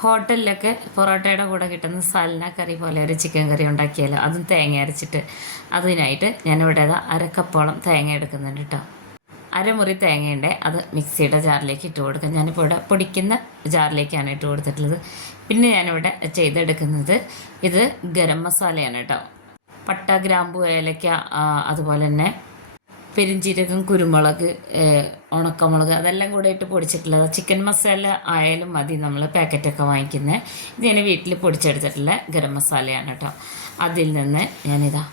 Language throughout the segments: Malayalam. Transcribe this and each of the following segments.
ഹോട്ടലിലൊക്കെ പൊറോട്ടയുടെ കൂടെ കിട്ടുന്ന സൽന കറി പോലെ ഒരു ചിക്കൻ കറി ഉണ്ടാക്കിയാലോ, അതും തേങ്ങ അരച്ചിട്ട്. അതിനായിട്ട് ഞാനിവിടെ അരക്കപ്പോളം തേങ്ങ എടുക്കുന്നുണ്ട് കേട്ടോ. അരമുറി തേങ്ങയുണ്ട്, അത് മിക്സിയുടെ ജാറിലേക്ക് ഇട്ട് കൊടുക്കാം. ഞാനിപ്പോൾ ഇവിടെ പൊടിക്കുന്ന ജാറിലേക്കാണ് ഇട്ട് കൊടുത്തിട്ടുള്ളത്. പിന്നെ ഞാനിവിടെ ചെയ്തെടുക്കുന്നത് ഇത് ഗരം മസാലയാണ് കേട്ടോ. പട്ട, ഗ്രാമ്പു, ഏലക്ക, അതുപോലെ തന്നെ പെരിഞ്ചീരകം, കുരുമുളക്, ഉണക്കമുളക്, അതെല്ലാം കൂടെ ഇട്ട് പൊടിച്ചിട്ടുള്ളത്. ചിക്കൻ മസാല ആയാലും മതി, നമ്മൾ പാക്കറ്റൊക്കെ വാങ്ങിക്കുന്നത്. ഇത് ഞാൻ വീട്ടിൽ പൊടിച്ചെടുത്തിട്ടുള്ള ഗരം മസാലയാണ് കേട്ടോ. അതിൽ നിന്ന് ഞാനിതാ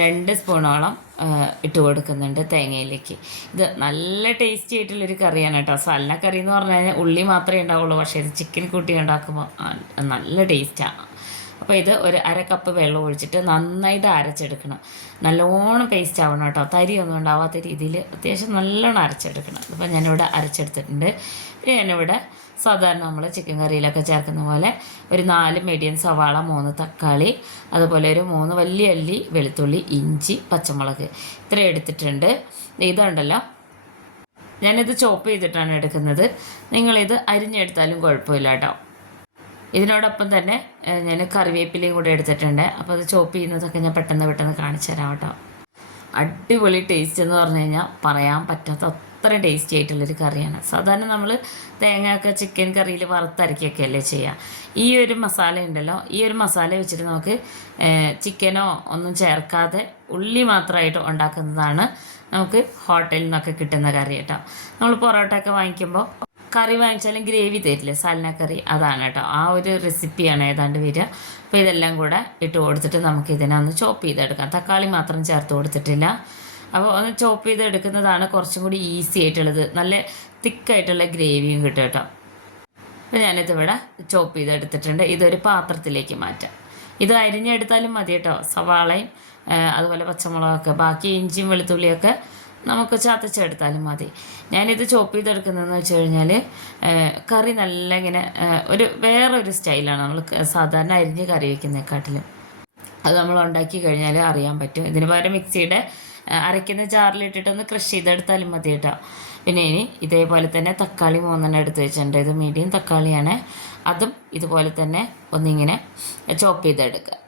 2 സ്പൂണോളം ഇട്ട് കൊടുക്കുന്നുണ്ട് തേങ്ങയിലേക്ക്. ഇത് നല്ല ടേസ്റ്റി ആയിട്ടുള്ളൊരു കറിയാണ് കേട്ടോ. സൽന കറി എന്ന് പറഞ്ഞു കഴിഞ്ഞാൽ ഉള്ളി മാത്രമേ ഉണ്ടാവുള്ളൂ, പക്ഷേ ഇത് ചിക്കൻ കൂട്ടി ഉണ്ടാക്കുമ്പോൾ നല്ല ടേസ്റ്റാണ്. അപ്പോൾ ഇത് ഒരു 1/2 കപ്പ് വെള്ളം ഒഴിച്ചിട്ട് നന്നായിട്ട് അരച്ചെടുക്കണം. നല്ലോണം പേസ്റ്റ് ആവണം കേട്ടോ, തരിയൊന്നും ഉണ്ടാവാത്ത രീതിയിൽ അത്യാവശ്യം നല്ലോണം അരച്ചെടുക്കണം. അപ്പോൾ ഞാനിവിടെ അരച്ചെടുത്തിട്ടുണ്ട്. പിന്നെ ഞാനിവിടെ സാധാരണ നമ്മൾ ചിക്കൻ കറിയിലൊക്കെ ചേർക്കുന്ന പോലെ ഒരു 4 മീഡിയം സവാള, 3 തക്കാളി, അതുപോലെ ഒരു 3 വലിയ അല്ലി വെളുത്തുള്ളി, ഇഞ്ചി, പച്ചമുളക്, ഇത്രയും എടുത്തിട്ടുണ്ട്. ഇതുണ്ടല്ലോ, ഞാനിത് ചോപ്പ് ചെയ്തിട്ടാണ് എടുക്കുന്നത്. നിങ്ങളിത് അരിഞ്ഞെടുത്താലും കുഴപ്പമില്ല കേട്ടോ. ഇതിനോടൊപ്പം തന്നെ ഞാൻ കറിവേപ്പിലയും കൂടെ എടുത്തിട്ടുണ്ട്. അപ്പോൾ അത് ചോപ്പ് ചെയ്യുന്നതൊക്കെ ഞാൻ പെട്ടെന്ന് കാണിച്ചു തരാം കേട്ടോ. അടിപൊളി ടേസ്റ്റ് എന്ന് പറഞ്ഞു കഴിഞ്ഞാൽ പറയാൻ പറ്റാത്ത അത്രയും ടേസ്റ്റി ആയിട്ടുള്ളൊരു കറിയാണ്. സാധാരണ നമ്മൾ തേങ്ങയൊക്കെ ചിക്കൻ കറിയിൽ വറുത്തരക്കൊക്കെ അല്ലേ ചെയ്യുക. ഈ ഒരു മസാല ഉണ്ടല്ലോ, ഈ ഒരു മസാല വെച്ചിട്ട് നമുക്ക് ചിക്കനോ ഒന്നും ചേർക്കാതെ ഉള്ളി മാത്രമായിട്ട് ഉണ്ടാക്കുന്നതാണ് നമുക്ക് ഹോട്ടലിൽ നിന്നൊക്കെ കിട്ടുന്ന കറി കേട്ടോ. നമ്മൾ പൊറോട്ട ഒക്കെ വാങ്ങിക്കുമ്പോൾ കറി വാങ്ങിച്ചാലും ഗ്രേവി തരില്ലേ, സൽന കറി, അതാണ് കേട്ടോ. ആ ഒരു റെസിപ്പിയാണ് ഏതാണ്ട് വരിക. അപ്പോൾ ഇതെല്ലാം കൂടെ ഇട്ട് കൊടുത്തിട്ട് നമുക്ക് ഇതിനെ ഒന്ന് ചോപ്പ് ചെയ്തെടുക്കാം. തക്കാളി മാത്രം ചേർത്ത് കൊടുത്തിട്ടില്ല. അപ്പോൾ ഒന്ന് ചോപ്പ് ചെയ്തെടുക്കുന്നതാണ് കുറച്ചും കൂടി ഈസി ആയിട്ടുള്ളത്. നല്ല തിക്കായിട്ടുള്ള ഗ്രേവിയും കിട്ടും കേട്ടോ. അപ്പോൾ ഞാനിതിവിടെ ചോപ്പ് ചെയ്തെടുത്തിട്ടുണ്ട്. ഇതൊരു പാത്രത്തിലേക്ക് മാറ്റാം. ഇത് അരിഞ്ഞെടുത്താലും മതി കേട്ടോ. സവാളയും അതുപോലെ പച്ചമുളകൊക്കെ, ബാക്കി ഇഞ്ചിയും വെളുത്തുള്ളിയൊക്കെ നമുക്ക് ചതച്ചെടുത്താലും മതി. ഞാനിത് ചോപ്പ് ചെയ്തെടുക്കുന്നതെന്ന് വെച്ച് കഴിഞ്ഞാൽ കറി നല്ല ഇങ്ങനെ വേറൊരു സ്റ്റൈലാണ് നമ്മൾ സാധാരണ അരിഞ്ഞ് കറി വയ്ക്കുന്നതിനെക്കാട്ടിലും. അത് നമ്മൾ ഉണ്ടാക്കി കഴിഞ്ഞാൽ അറിയാൻ പറ്റും. ഇതിന് പകരം മിക്സിയുടെ അരയ്ക്കുന്ന ജാറിലിട്ടിട്ടൊന്ന് ക്രഷ് ചെയ്തെടുത്താലും മതി കേട്ടോ. പിന്നെ ഇനി ഇതേപോലെ തന്നെ തക്കാളി 3 എടുത്ത് വെച്ചിട്ടുണ്ട്. ഇത് മീഡിയം തക്കാളിയാണ്. അതും ഇതുപോലെ തന്നെ ഒന്നിങ്ങനെ ചോപ്പ് ചെയ്തെടുക്കുക.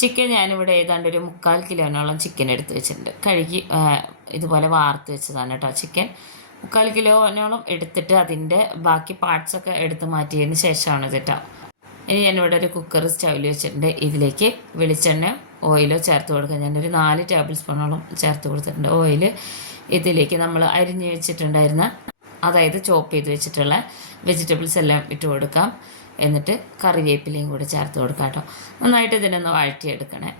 ചിക്കൻ ഞാനിവിടെ ഏതാണ്ട് ഒരു 3/4 കിലോനോളം ചിക്കൻ എടുത്ത് വെച്ചിട്ടുണ്ട്. കഴുകി ഇതുപോലെ വാർത്ത് വെച്ചതാണ് കേട്ടോ. ചിക്കൻ 3/4 കിലോനോളം എടുത്തിട്ട് അതിൻ്റെ ബാക്കി പാർട്സൊക്കെ എടുത്ത് മാറ്റിയതിന് ശേഷമാണ് കേട്ടോ. ഇനി ഞാനിവിടെ ഒരു കുക്കർ സ്റ്റൗവിൽ വെച്ചിട്ടുണ്ട്. ഇതിലേക്ക് വെളിച്ചെണ്ണ, ഓയിലോ ചേർത്ത് കൊടുക്കുക. ഞാനൊരു 4 ടേബിൾ സ്പൂണോളം ചേർത്ത് കൊടുത്തിട്ടുണ്ട് ഓയിൽ. ഇതിലേക്ക് നമ്മൾ അരിഞ്ഞ് വെച്ചിട്ടുണ്ടായിരുന്ന, അതായത് ചോപ്പ് ചെയ്ത് വെച്ചിട്ടുള്ള വെജിറ്റബിൾസ് എല്ലാം ഇട്ട് കൊടുക്കാം. എന്നിട്ട് കറിവേപ്പിലയും കൂടി ചേർത്ത് കൊടുക്കാം കേട്ടോ. നന്നായിട്ട് ഇതിനൊന്ന് വഴറ്റിയെടുക്കണേ.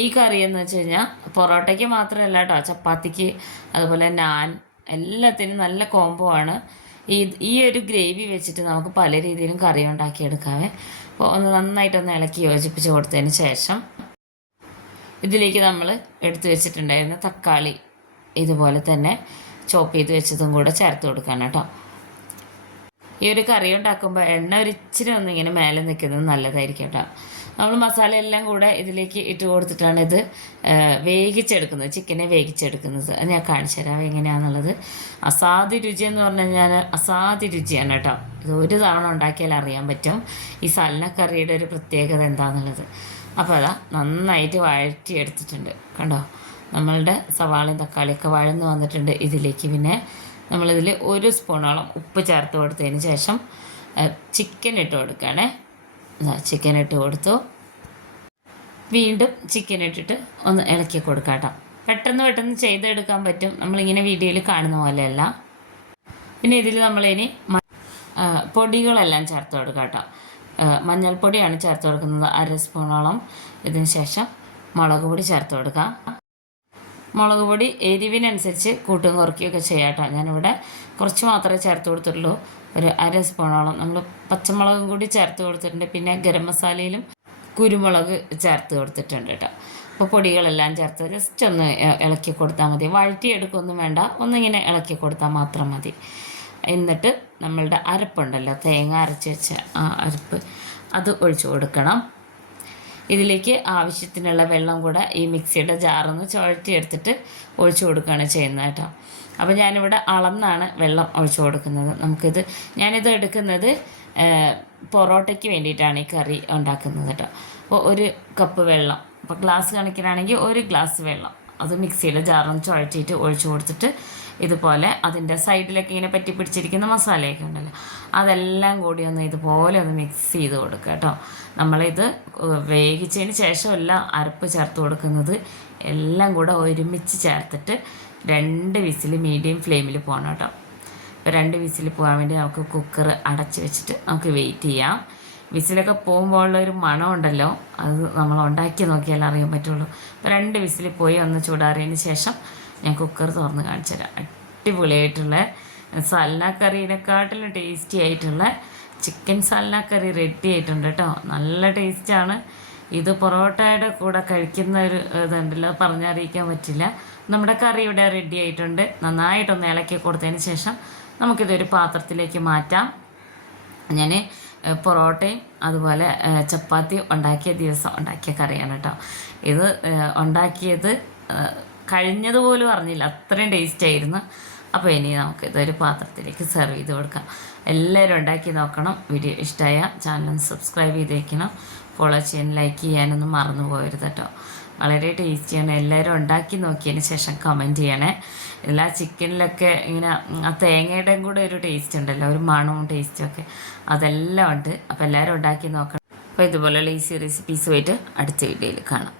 ഈ കറി എന്ന് വെച്ച് കഴിഞ്ഞാൽ പൊറോട്ടയ്ക്ക് മാത്രമല്ല കേട്ടോ, ചപ്പാത്തിക്ക്, അതുപോലെ നാൻ, എല്ലാത്തിനും നല്ല കോംബോ ആണ്. ഈ ഒരു ഗ്രേവി വെച്ചിട്ട് നമുക്ക് പല രീതിയിലും കറി ഉണ്ടാക്കിയെടുക്കാവേ. അപ്പോൾ ഒന്ന് നന്നായിട്ടൊന്ന് ഇളക്കി യോജിപ്പിച്ച് കൊടുത്തതിന് ശേഷം ഇതിലേക്ക് നമ്മൾ എടുത്തു വെച്ചിട്ടുണ്ടായിരുന്ന തക്കാളി ഇതുപോലെ തന്നെ ചോപ്പ് ചെയ്ത് വെച്ചതും കൂടെ ചേർത്ത് കൊടുക്കണം കേട്ടോ. ഈ ഒരു കറി ഉണ്ടാക്കുമ്പോൾ എണ്ണ ഒരിച്ചിരി ഒന്നിങ്ങനെ മേലെ നിൽക്കുന്നത് നല്ലതായിരിക്കും കേട്ടോ. നമ്മൾ മസാല എല്ലാം കൂടെ ഇതിലേക്ക് ഇട്ട് കൊടുത്തിട്ടാണ് ഇത് വേവിച്ചെടുക്കുന്നത്, ചിക്കനെ വേവിച്ചെടുക്കുന്നത്. അത് ഞാൻ കാണിച്ചു തരാം എങ്ങനെയാണെന്നുള്ളത്. അസാധ്യ രുചി എന്ന് പറഞ്ഞു കഴിഞ്ഞാൽ അസാധ്യ രുചിയാണ് കേട്ടോ. ഇത് ഒരു തവണ ഉണ്ടാക്കിയാൽ അറിയാൻ പറ്റും ഈ സൽന കറിയുടെ ഒരു പ്രത്യേകത എന്താണെന്നുള്ളത്. അപ്പോൾ അതാ നന്നായിട്ട് വഴറ്റിയെടുത്തിട്ടുണ്ട് കണ്ടോ. നമ്മളുടെ സവാളയും തക്കാളിയൊക്കെ വഴന്ന് വന്നിട്ടുണ്ട്. ഇതിലേക്ക് പിന്നെ നമ്മളിതിൽ 1 സ്പൂണോളം ഉപ്പ് ചേർത്ത് കൊടുത്തതിന് ശേഷം ചിക്കൻ ഇട്ട് കൊടുക്കുകയാണേ. ചിക്കൻ ഇട്ട് കൊടുത്തു. വീണ്ടും ചിക്കൻ ഇട്ടിട്ട് ഒന്ന് ഇളക്കി കൊടുക്കാം കേട്ടോ. പെട്ടെന്ന് ചെയ്തെടുക്കാൻ പറ്റും, നമ്മളിങ്ങനെ വീഡിയോയിൽ കാണുന്ന പോലെയല്ല. പിന്നെ ഇതിൽ നമ്മളിനി പൊടികളെല്ലാം ചേർത്ത് കൊടുക്കാം കേട്ടോ. മഞ്ഞൾപ്പൊടിയാണ് ചേർത്ത് കൊടുക്കുന്നത് 1/2 സ്പൂണോളം. ഇതിന് ശേഷം മുളക് പൊടി ചേർത്ത് കൊടുക്കാം. മുളക് പൊടി എരിവിനനുസരിച്ച് കൂട്ടും കുറയ്ക്കുകയൊക്കെ ചെയ്യാം കേട്ടോ. ഞാനിവിടെ കുറച്ച് മാത്രമേ ചേർത്ത് കൊടുത്തിട്ടുള്ളൂ, ഒരു 1/2 സ്പൂണോളം. നമ്മൾ പച്ചമുളകും കൂടി ചേർത്ത് കൊടുത്തിട്ടുണ്ട്. പിന്നെ ഗരം മസാലയിലും കുരുമുളക് ചേർത്ത് കൊടുത്തിട്ടുണ്ട് കേട്ടോ. അപ്പോൾ പൊടികളെല്ലാം ചേർത്ത് ജസ്റ്റ് ഒന്ന് ഇളക്കി കൊടുത്താൽ മതി. വഴറ്റിയെടുക്കൊന്നും വേണ്ട, ഒന്നിങ്ങനെ ഇളക്കി കൊടുത്താൽ മാത്രം മതി. എന്നിട്ട് നമ്മളുടെ അരപ്പുണ്ടല്ലോ, തേങ്ങ അരച്ച് വെച്ച ആ അരപ്പ്, അത് ഒഴിച്ചു കൊടുക്കണം. ഇതിലേക്ക് ആവശ്യത്തിനുള്ള വെള്ളം കൂടെ ഈ മിക്സിയുടെ ജാറൊന്ന് ചുഴറ്റിയെടുത്തിട്ട് ഒഴിച്ചു കൊടുക്കുകയാണ് ചെയ്യുന്നത് കേട്ടോ. അപ്പോൾ ഞാനിവിടെ അളന്നാണ് വെള്ളം ഒഴിച്ചു കൊടുക്കുന്നത്. ഞാനിത് എടുക്കുന്നത് പൊറോട്ടയ്ക്ക് വേണ്ടിയിട്ടാണ് ഈ കറി ഉണ്ടാക്കുന്നത് കേട്ടോ. അപ്പോൾ 1 കപ്പ് വെള്ളം, അപ്പോൾ ഗ്ലാസ് കണക്കിനാണെങ്കിൽ 1 ഗ്ലാസ് വെള്ളം അത് മിക്സിയുടെ ജാറൊന്ന് ചുഴറ്റിയിട്ട് ഒഴിച്ചു കൊടുത്തിട്ട് ഇതുപോലെ അതിൻ്റെ സൈഡിലൊക്കെ ഇങ്ങനെ പറ്റി പിടിച്ചിരിക്കുന്ന മസാലയൊക്കെ ഉണ്ടല്ലോ, അതെല്ലാം കൂടി ഒന്ന് ഇതുപോലെ ഒന്ന് മിക്സ് ചെയ്ത് കൊടുക്കുക കേട്ടോ. നമ്മളിത് വേവിച്ചതിന് ശേഷമല്ല അരപ്പ് ചേർത്ത് കൊടുക്കുന്നത്, എല്ലാം കൂടെ ഒരുമിച്ച് ചേർത്തിട്ട് 2 വിസിൽ മീഡിയം ഫ്ലെയിമിൽ പോകണം കേട്ടോ. ഇപ്പോൾ 2 വിസിൽ പോകാൻ വേണ്ടി നമുക്ക് കുക്കർ അടച്ച് വെച്ചിട്ട് നമുക്ക് വെയിറ്റ് ചെയ്യാം. വിസിലൊക്കെ പോകുമ്പോഴുള്ളൊരു മണമുണ്ടല്ലോ, അത് നമ്മൾ ഉണ്ടാക്കി നോക്കിയാൽ അറിയാൻ പറ്റുള്ളൂ. ഇപ്പോൾ 2 വിസിൽ പോയി ഒന്ന് ചൂടാറിയതിന് ശേഷം ഞാൻ കുക്കർ തുറന്ന് കാണിച്ചു തരാം. അടിപൊളിയായിട്ടുള്ള സൽന കറീനെക്കാട്ടിലും ടേസ്റ്റി ആയിട്ടുള്ള ചിക്കൻ സൽന കറി റെഡി ആയിട്ടുണ്ട് കേട്ടോ. നല്ല ടേസ്റ്റാണ്. ഇത് പൊറോട്ടയുടെ കൂടെ കഴിക്കുന്ന ഒരു ഇതുണ്ടല്ലോ, പറഞ്ഞറിയിക്കാൻ പറ്റില്ല. നമ്മുടെ കറി ഇവിടെ റെഡി ആയിട്ടുണ്ട്. നന്നായിട്ടൊന്ന് ഇളക്കി കൊടുത്തതിന് ശേഷം നമുക്കിതൊരു പാത്രത്തിലേക്ക് മാറ്റാം. ഞാൻ പൊറോട്ടയും അതുപോലെ ചപ്പാത്തി ഉണ്ടാക്കിയ ദിവസം ഉണ്ടാക്കിയ കറിയാണ് കേട്ടോ. ഇത് ഉണ്ടാക്കിയത് കഴിഞ്ഞതുപോലും അറിഞ്ഞില്ല, അത്രയും ടേസ്റ്റായിരുന്നു. അപ്പോൾ ഇനി നമുക്കിതൊരു പാത്രത്തിലേക്ക് സെർവ് ചെയ്ത് കൊടുക്കാം. എല്ലാവരും ഉണ്ടാക്കി നോക്കണം. വീഡിയോ ഇഷ്ടമായ ചാനൽ സബ്സ്ക്രൈബ് ചെയ്ത് വയ്ക്കണം. ഫോളോ ചെയ്യാൻ, ലൈക്ക് ചെയ്യാനൊന്നും മറന്നു പോകരുത് കേട്ടോ. വളരെ ടേസ്റ്റിയാണ്. എല്ലാവരും ഉണ്ടാക്കി നോക്കിയതിന് ശേഷം കമൻറ്റ് ചെയ്യണേ. എല്ലാ ചിക്കനിലൊക്കെ ഇങ്ങനെ ആ തേങ്ങയുടെയും കൂടെ ഒരു ടേസ്റ്റ് ഉണ്ടല്ലോ, ഒരു മണവും ടേസ്റ്റും ഒക്കെ, അതെല്ലാം ഉണ്ട്. അപ്പോൾ എല്ലാവരും ഉണ്ടാക്കി നോക്കണം. അപ്പോൾ ഇതുപോലെയുള്ള ഈസി റെസിപ്പീസുമായിട്ട് അടുത്ത വീഡിയോയിൽ കാണാം.